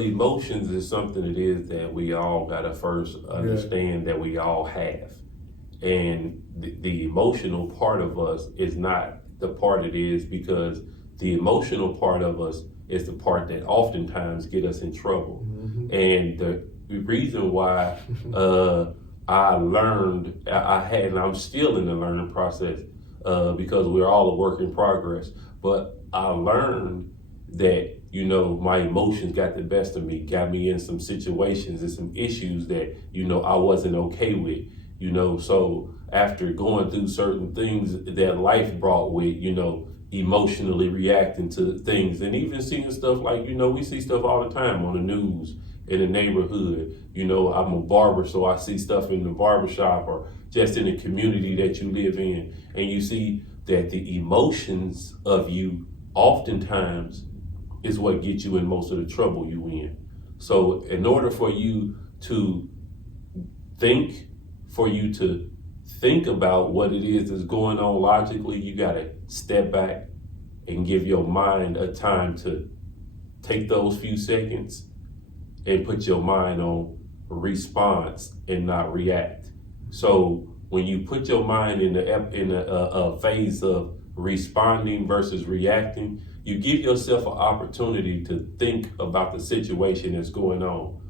Emotions is something it is that we all gotta first understand that we all have. And the emotional part of us is not the part it is, because the emotional part of us is the part that oftentimes get us in trouble. And the reason why I learned, and I'm still in the learning process, because we're all a work in progress, but I learned that, my emotions got the best of me, got me in some situations and some issues that, I wasn't okay with, so after going through certain things that life brought with, emotionally reacting to things, and even seeing stuff like, we see stuff all the time on the news, in the neighborhood. I'm a barber, so I see stuff in the barbershop or just in the community that you live in, and you see that the emotions of you oftentimes is what gets you in most of the trouble you in. So in order for you to think, about what it is that's going on logically, you gotta step back and give your mind a time to take those few seconds and put your mind on response and not react. So when you put your mind in a phase of responding versus reacting, you give yourself an opportunity to think about the situation that's going on,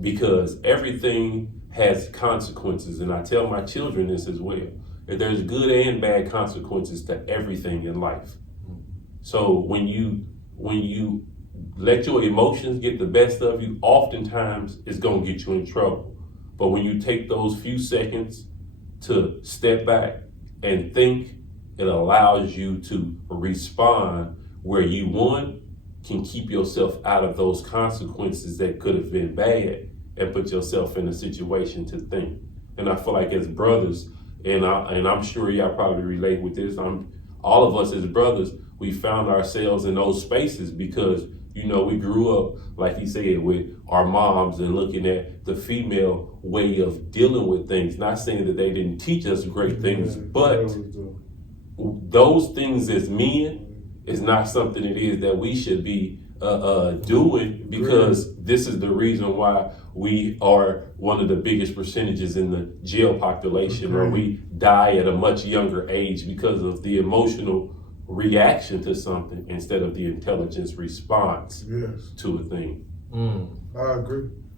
because everything has consequences. And I tell my children this as well, that there's good and bad consequences to everything in life. So when you let your emotions get the best of you, oftentimes it's gonna get you in trouble. But when you take those few seconds to step back and think, it allows you to respond where you, one, can keep yourself out of those consequences that could have been bad, and put yourself in a situation to think. And I feel like as brothers, and I'm sure y'all probably relate with this, all of us as brothers, we found ourselves in those spaces because, we grew up, like he said, with our moms and looking at the female way of dealing with things. Not saying that they didn't teach us great things, but those things as men is not something it is that we should be doing, because this is the reason why we are one of the biggest percentages in the jail population, or we die at a much younger age because of the emotional reaction to something instead of the intelligence response to a thing. I agree.